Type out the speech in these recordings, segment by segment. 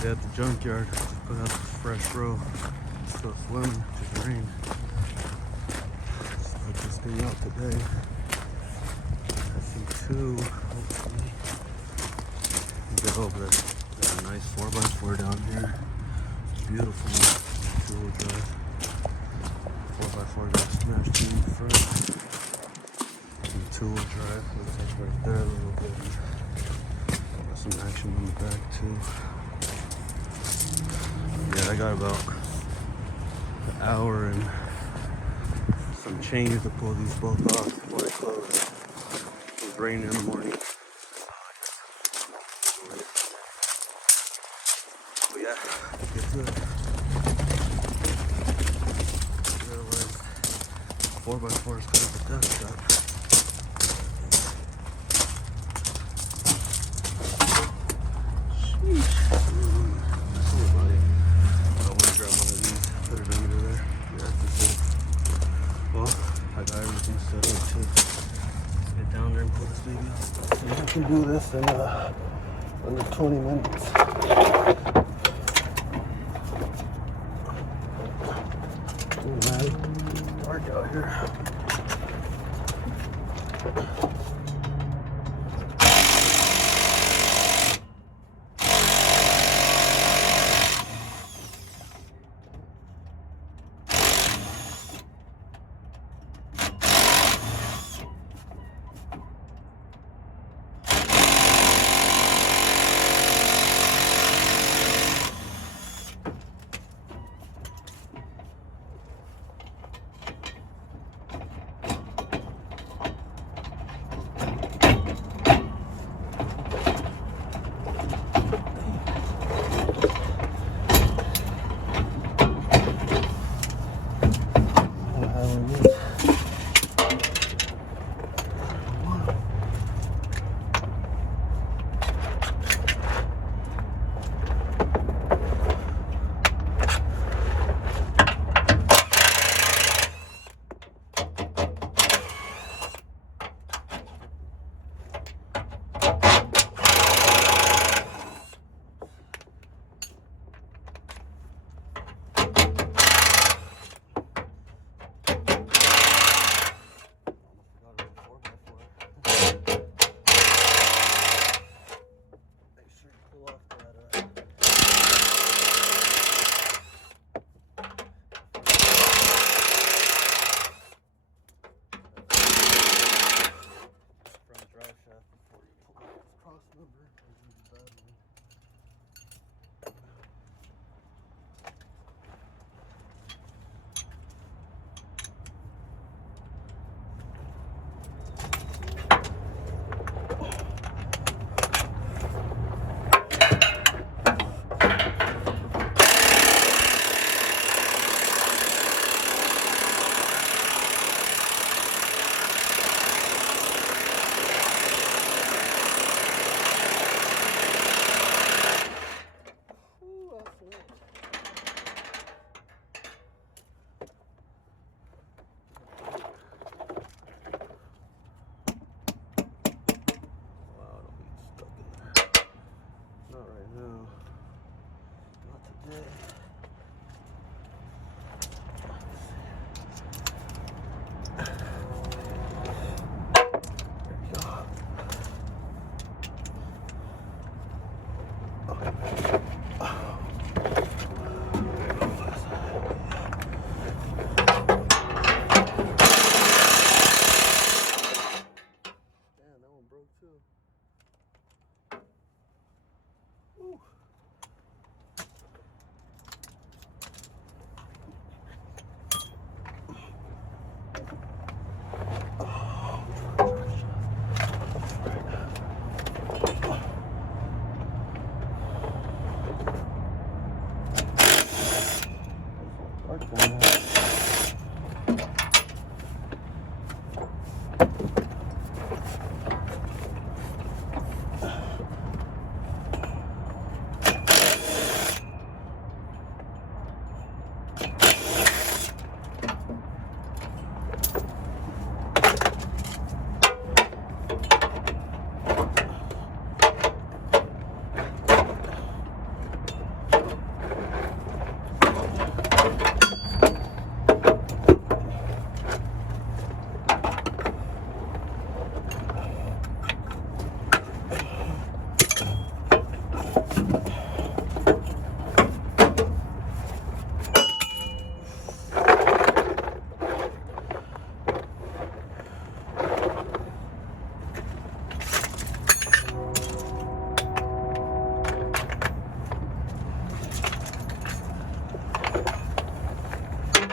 They at the junkyard, put out the fresh row. Still swimming, just rain. Let's put this thing out today. I see two, hopefully. Get over there. Got a nice 4x4 down here. Beautiful two-wheel drive. 4x4 got smashed in the front. And two-wheel drive, looks like right there a little bit. Got some action on the back too. Yeah, I got about an hour and some change to pull these both off before I close. It was raining in the morning. But yeah, get to it. I realized 4x4 is kind of a death trap. Set up to get down there and pull this baby out. So I can do this in under 20 minutes. Oh man, it's dark out here.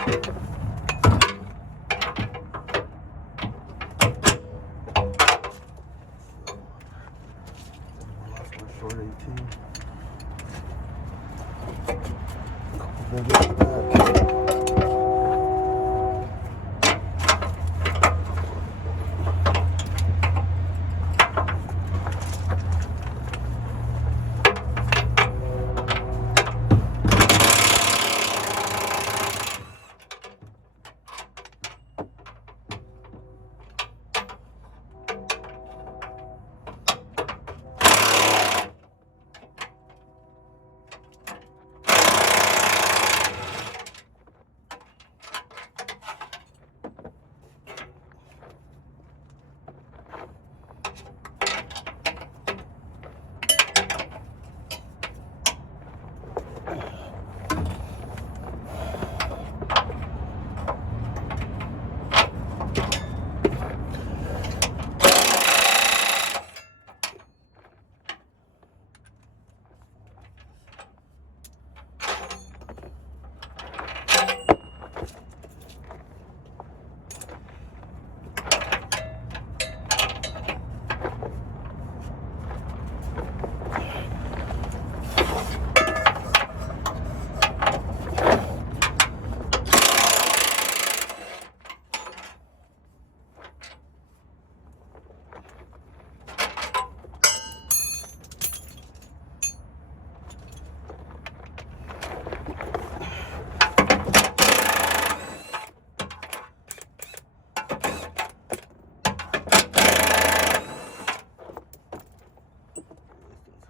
Short 18. Couple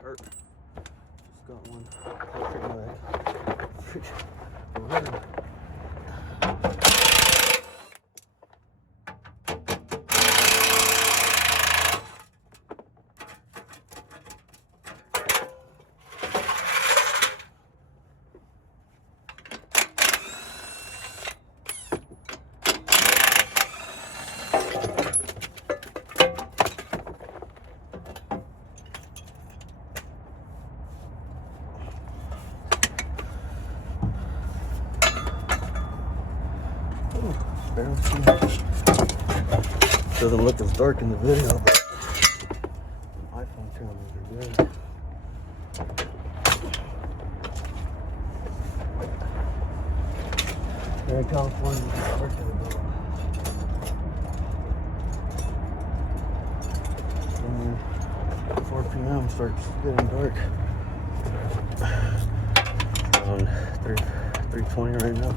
hurt. Just got one. Doesn't look as dark in the video, but iPhone cameras are good. Here in California, it's dark at about 4 p.m. starts getting dark. Around 3:20 right now.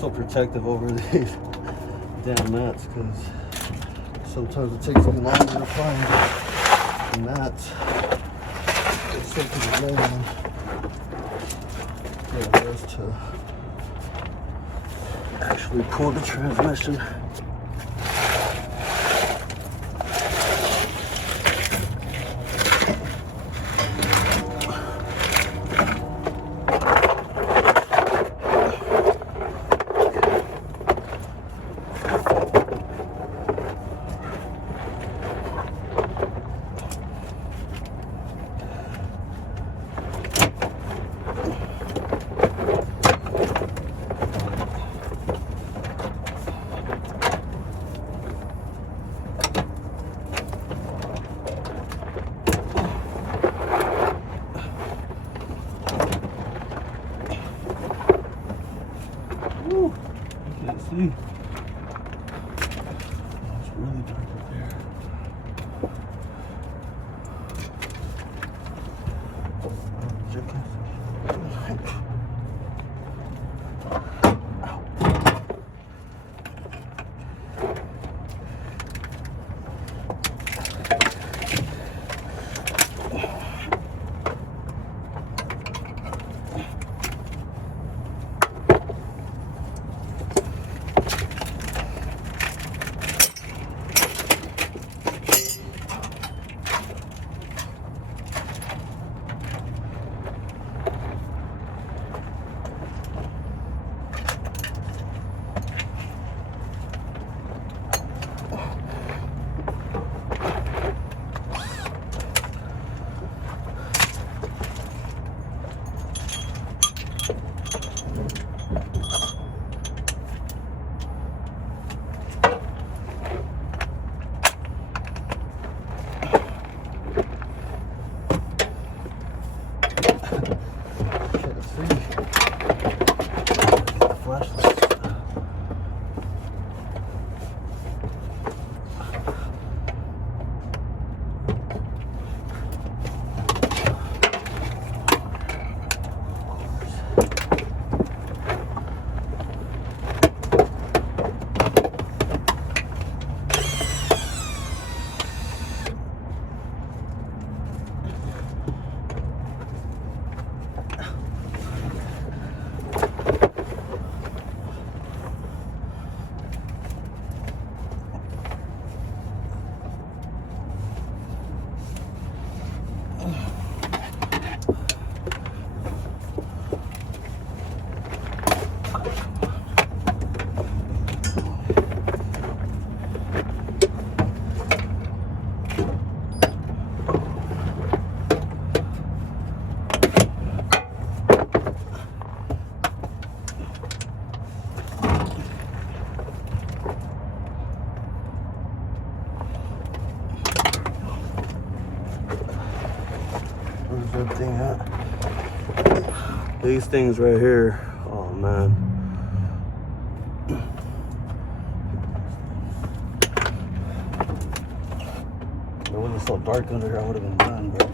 so protective over these damn mats because sometimes it takes them longer to find the mats. It's something to lay on. Yeah, there's to actually pull the transmission. Woo, you can't see. Oh, it's really dark up there. Where's that thing at? These things right here. Oh man. If it wasn't so dark under here, I would have been done, but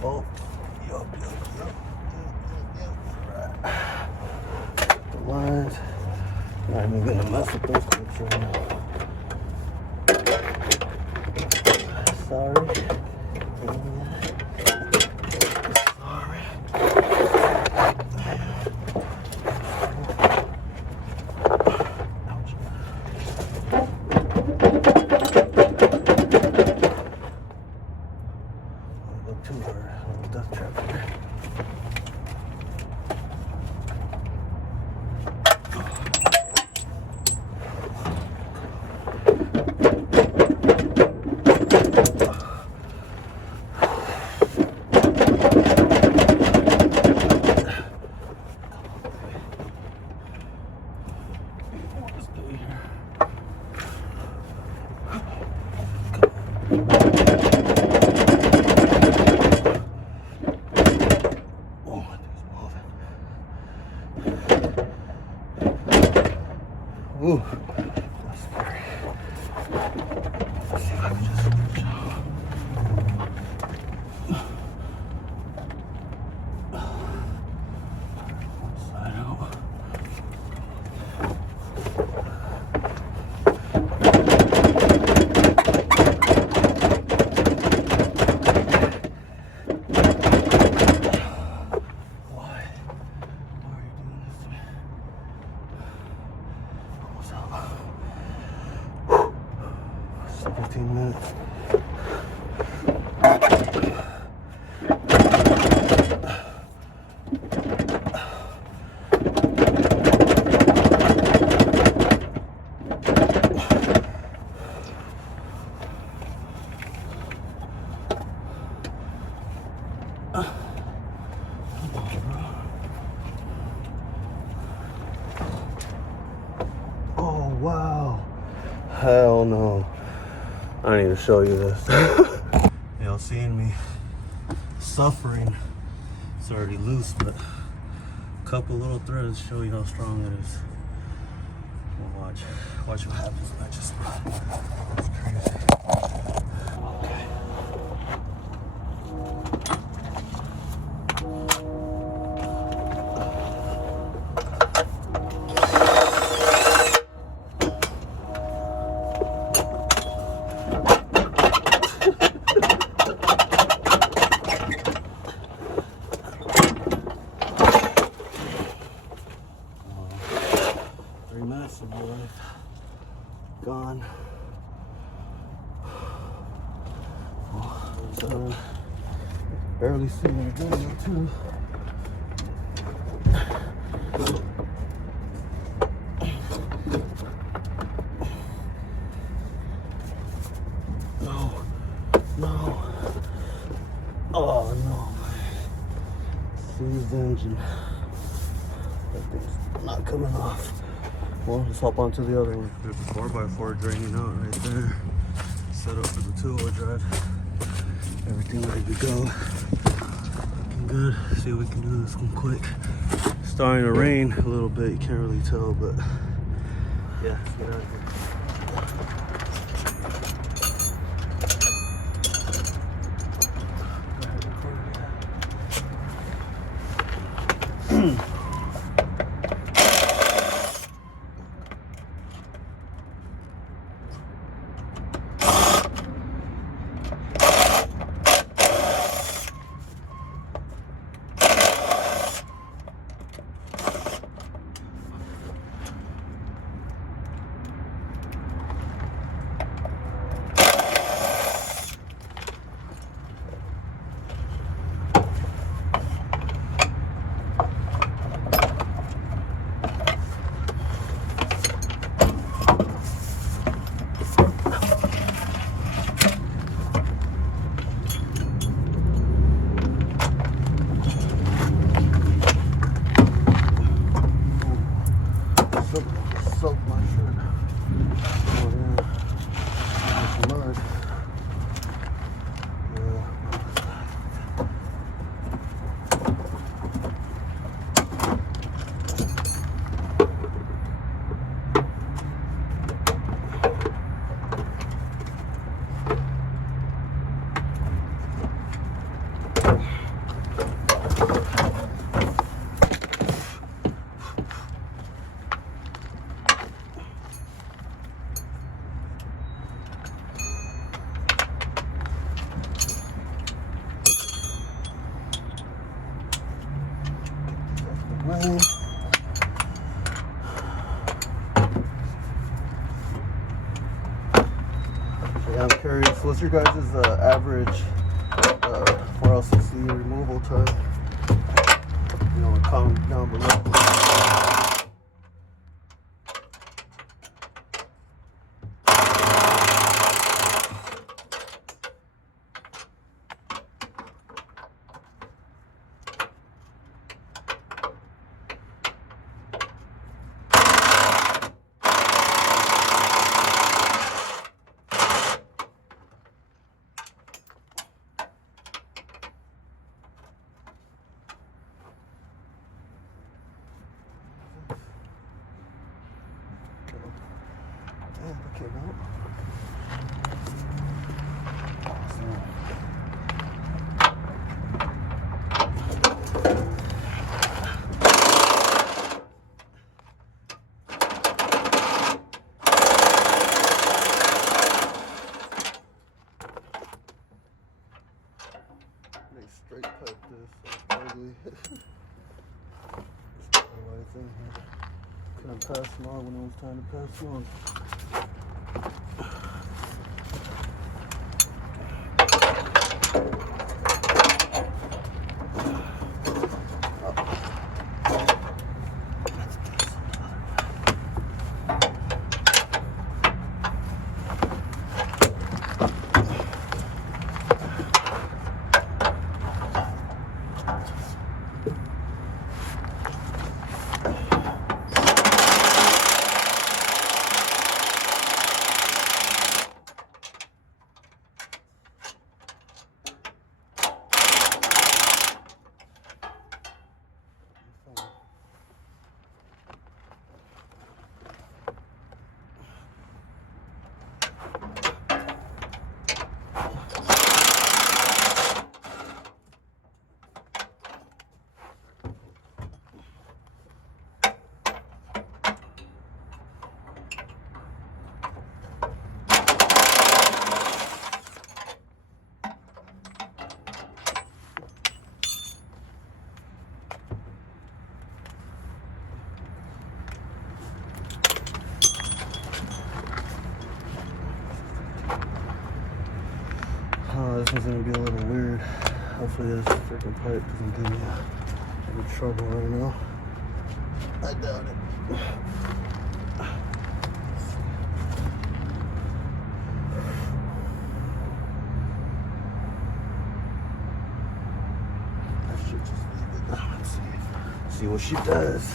Oh, yup. Right. The lines. Not even gonna mess with those clips right now. Sorry. Too hard. Death trap here. Ooh, that's scary. Let's see if I can just one side out. Why are you doing this to me? Almost out. 15 minutes. Oh wow. Hell no. I need to show you this. Y'all seeing me suffering. It's already loose, but a couple little threads show you how strong it is. Well, watch what happens when I just That's crazy. Okay. Gone. Oh, barely see my video too. No. Oh no. Seized engine. That thing's not coming off. Well, let's hop onto the other one. There's a 4x4 draining out right there. Set up for the 2-wheel drive. Everything ready to go. Looking good. See if we can do this one quick. Starting to rain a little bit. You can't really tell, but yeah, let's get out of here. So what's your guys' average 4L60 removal time? You know, comment down below. Okay, no. Straight pipe this, so ugly. Just put the lights in here. Couldn't pass them on when it was time to pass them on. This one's gonna be a little weird. Hopefully this freaking pipe doesn't give me any trouble right now. I doubt it. I should just leave it. Let's see what she does.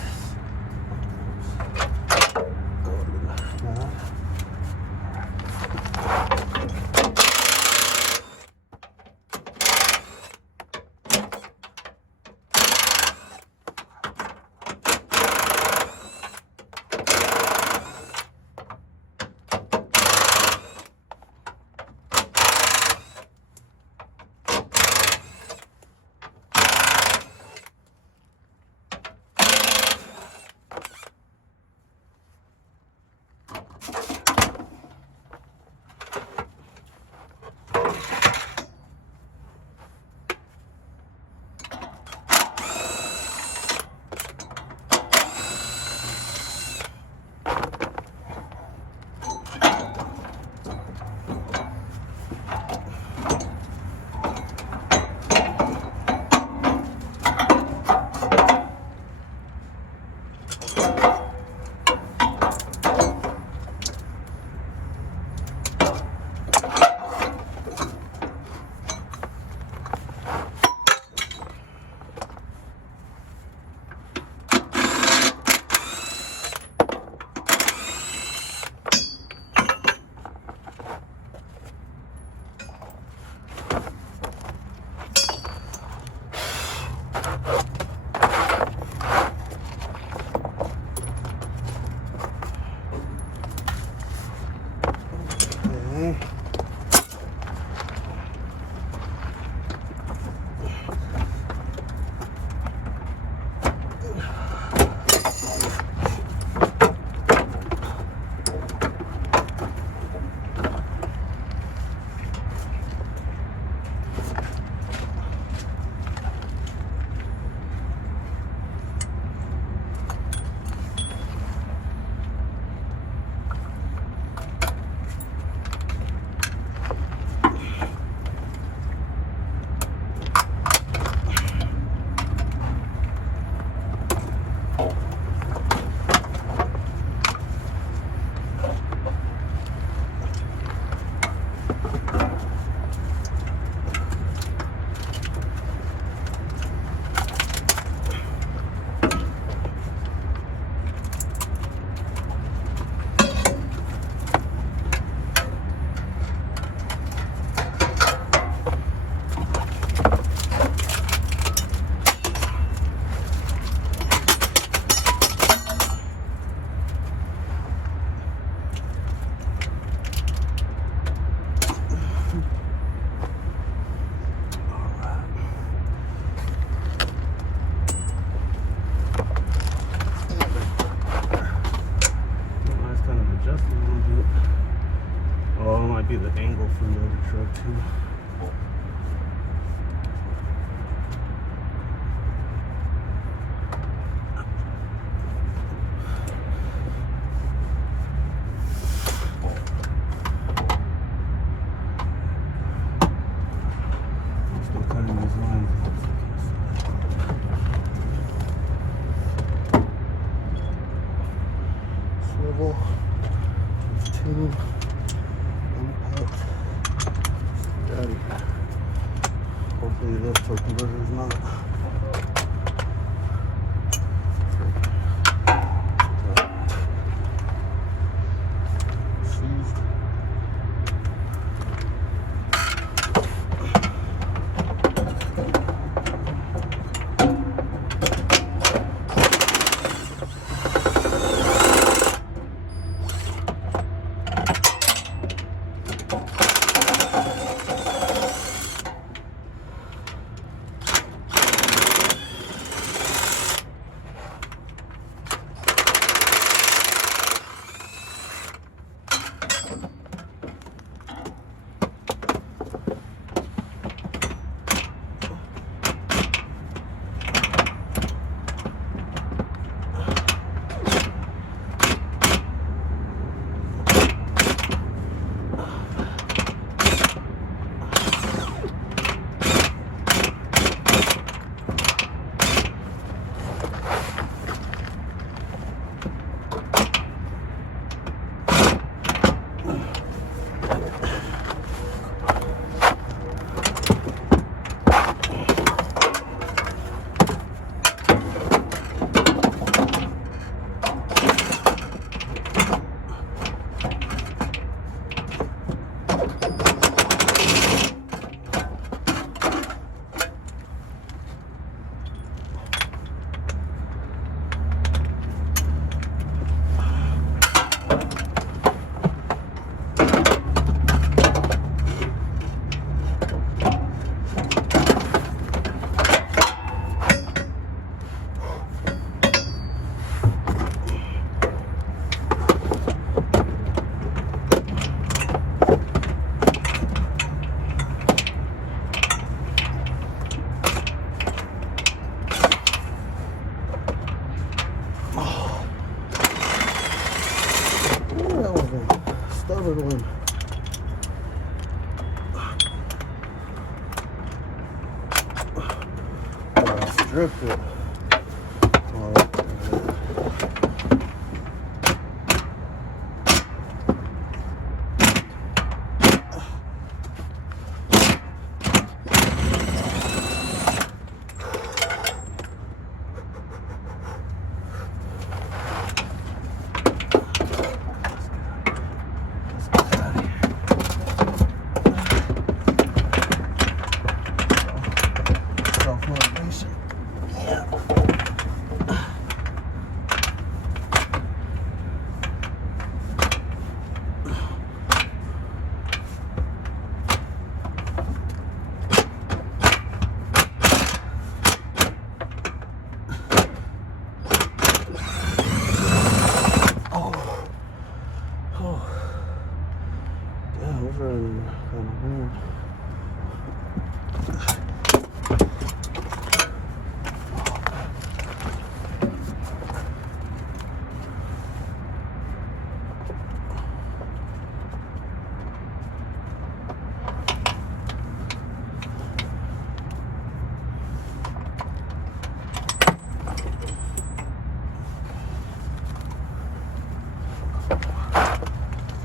Oh, it might be the angle from the other truck too. Still cutting these lines. Swivel. There's two. Daddy. Hopefully this torque converter is not. Seized. Stubborn one. I stripped it.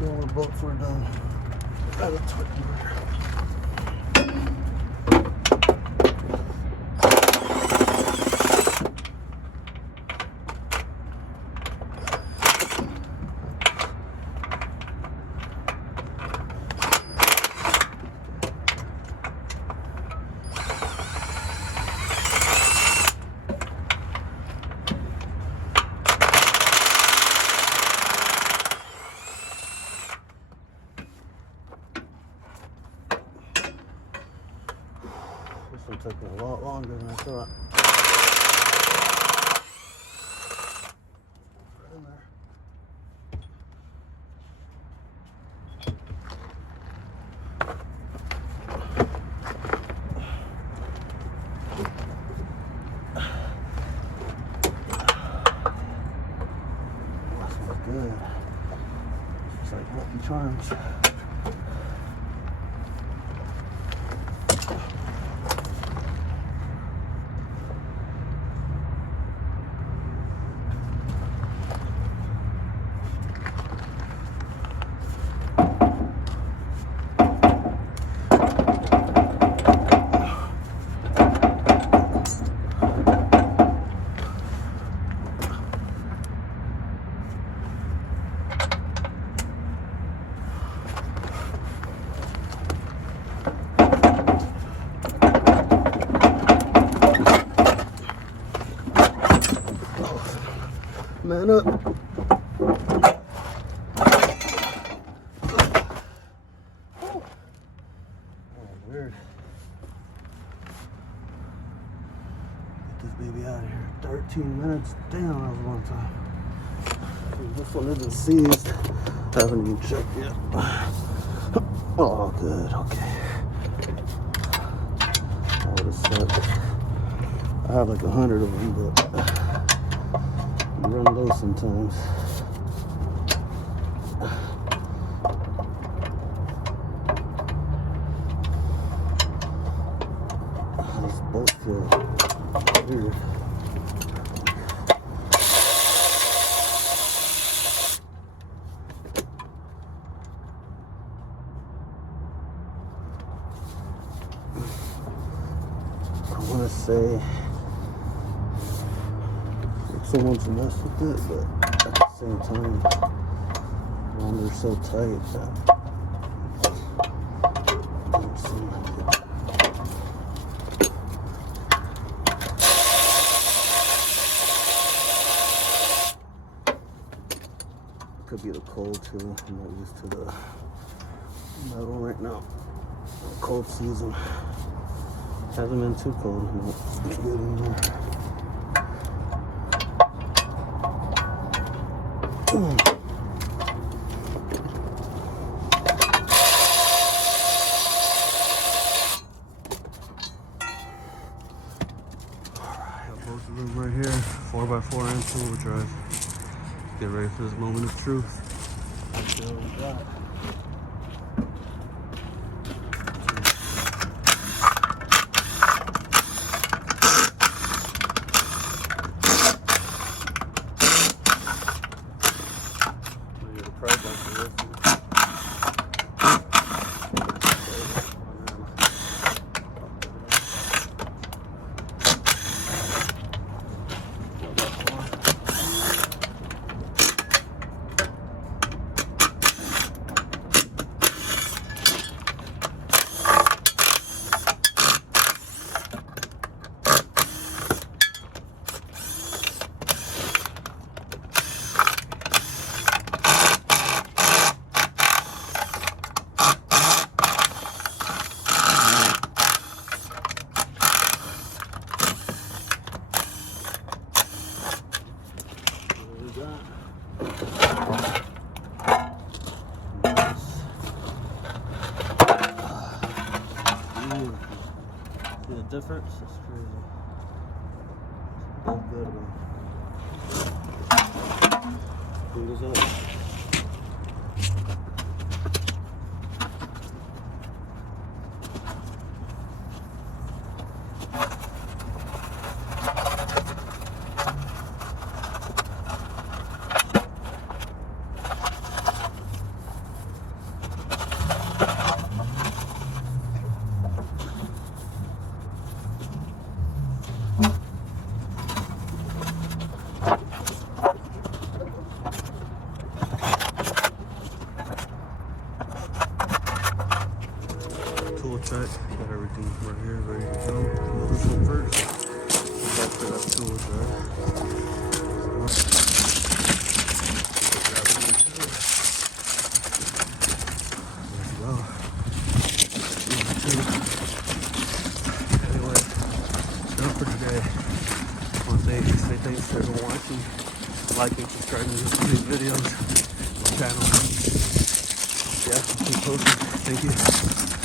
more bolts were done. Got a twig converter. This one took me a lot longer than I thought. Right in there. That smells good. It's like Lucky Charms. Man up. Oh, weird. Get this baby out of here. 13 minutes. Damn, that was a long time. This one isn't seized. Haven't even checked yet. Oh, good. Okay. I would have said I have like 100 of them, but run low sometimes. These bolts feel weird. I want to say someone's messed with it, but at the same time, they're so tight that it doesn't seem like it. Could be the cold too. I'm not used to the metal right now. Cold season. Hasn't been too cold. It's good in there. Alright, both of them right here, 4x4 and 2-wheel drive. Get ready for this moment of truth. Let's see what we got. See the difference? It's crazy. Both good one. Clean this up. cut. Got everything right here ready to go. Well, this one first. That's what that tool is there. Let's go. Anyway, done for today. I want to say thanks to everyone watching, liking, subscribing to these videos, my channel. Yeah, keep posting. Thank you.